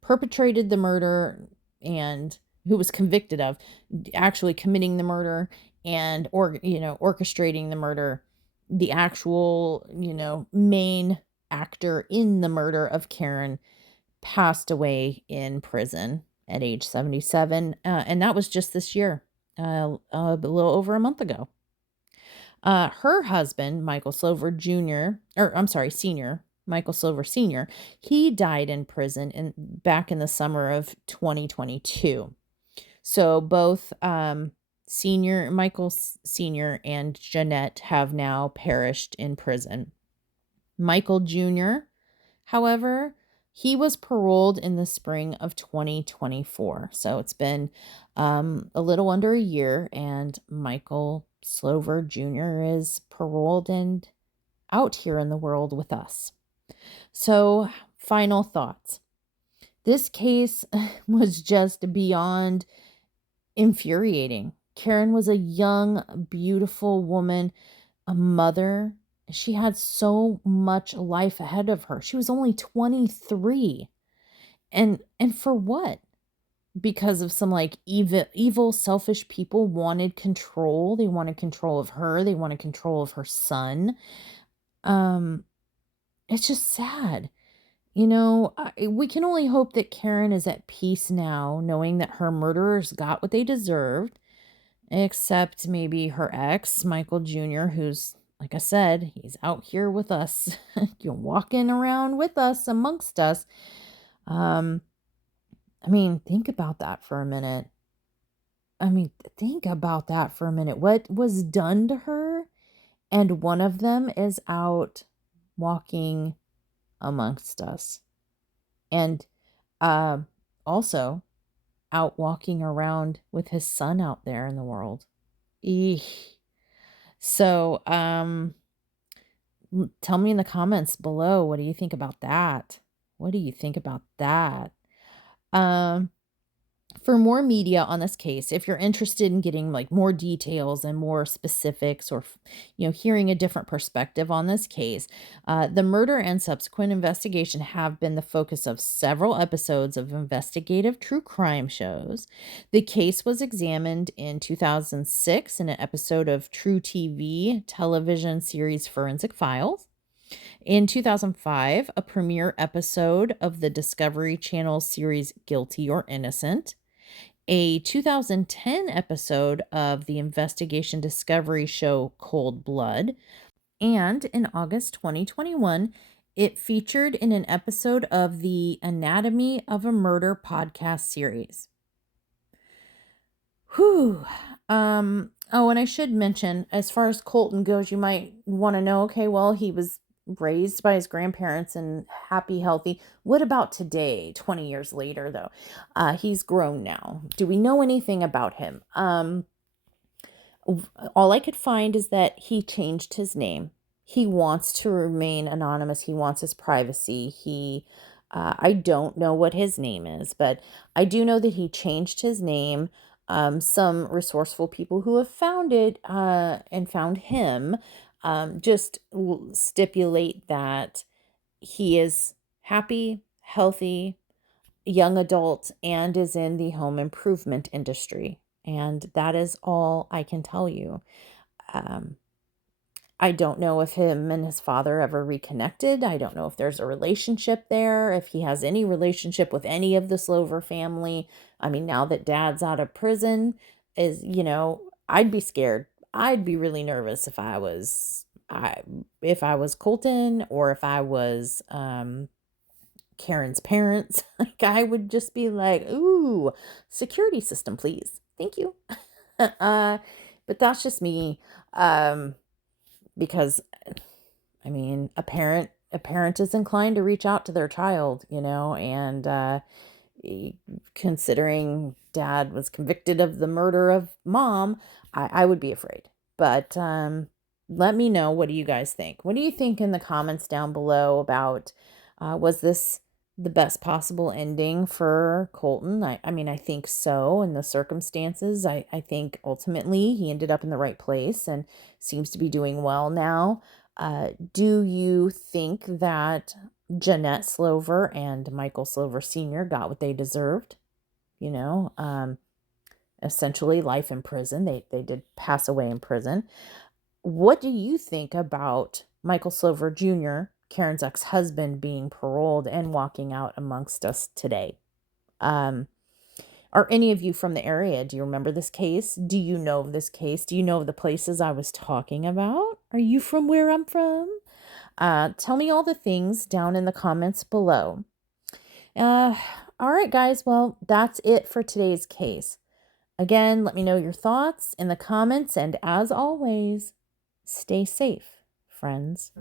perpetrated the murder and who was convicted of actually committing the murder and orchestrating the murder, the actual main actor in the murder of Karyn, passed away in prison at age 77, and that was just this year, a little over a month ago. Her husband, Michael Slover Jr., Sr., Michael Slover Sr., he died in prison back in the summer of 2022. So both Michael Sr. and Jeanette have now perished in prison. Michael Jr., however, he was paroled in the spring of 2024. So it's been a little under a year, and Michael Slover Jr. is paroled and out here in the world with us. So, final thoughts. This case was just beyond infuriating. Karyn was a young, beautiful woman, a mother. She had so much life ahead of her. She was only 23. And for what? because of some like evil, selfish people wanted control. They wanted control of her. They wanted control of her son. Um, it's just sad. We can only hope that Karen is at peace now, knowing that her murderers got what they deserved, except maybe her ex, Michael Jr., who's, like I said, he's out here with us, you're walking around with us, amongst us. Think about that for a minute. What was done to her? And one of them is out walking amongst us. And also out walking around with his son out there in the world. Eesh. So, tell me in the comments below, what do you think about that? Um, For more media on this case, if you're interested in getting like more details and more specifics, or hearing a different perspective on this case, the murder and subsequent investigation have been the focus of several episodes of investigative true crime shows. The case was examined in 2006 in an episode of True TV television series Forensic Files. In 2005, a premiere episode of the Discovery Channel series Guilty or Innocent. A 2010 episode of the investigation discovery show Cold Blood. And in August 2021, it featured in an episode of the Anatomy of a Murder podcast series. Whew. Oh, and I should mention, as far as Colton goes, you might want to know, okay, well, he was raised by his grandparents and happy, healthy. What about today, 20 years later, though? He's grown now. Do we know anything about him? All I could find is that he changed his name. He wants to remain anonymous. He wants his privacy. I don't know what his name is, but I do know that he changed his name. Some resourceful people who have found it and found him just stipulate that he is happy, healthy, young adult, and is in the home improvement industry. And that is all I can tell you. I don't know if him and his father ever reconnected. I don't know if there's a relationship there, if he has any relationship with any of the Slover family. Now that dad's out of prison, I'd be scared. I'd be really nervous if I was Colton, or if I was Karen's parents. Like, I would just be like, ooh, security system, please. Thank you. But that's just me. Because a parent is inclined to reach out to their child, and considering dad was convicted of the murder of mom, I would be afraid. But let me know, what do you guys think? What do you think in the comments down below about was this the best possible ending for Colton? I think so, in the circumstances. I think ultimately he ended up in the right place and seems to be doing well now. Do you think that Jeanette Slover and Michael Slover Sr. got what they deserved? Essentially life in prison. They did pass away in prison. What do you think about Michael Slover Jr., Karen's ex-husband, being paroled and walking out amongst us today? Are any of you from the area? Do you remember this case? Do you know of this case? Do you know of the places I was talking about? Are you from where I'm from? Tell me all the things down in the comments below. All right, guys. Well, that's it for today's case. Again, let me know your thoughts in the comments. And as always, stay safe, friends.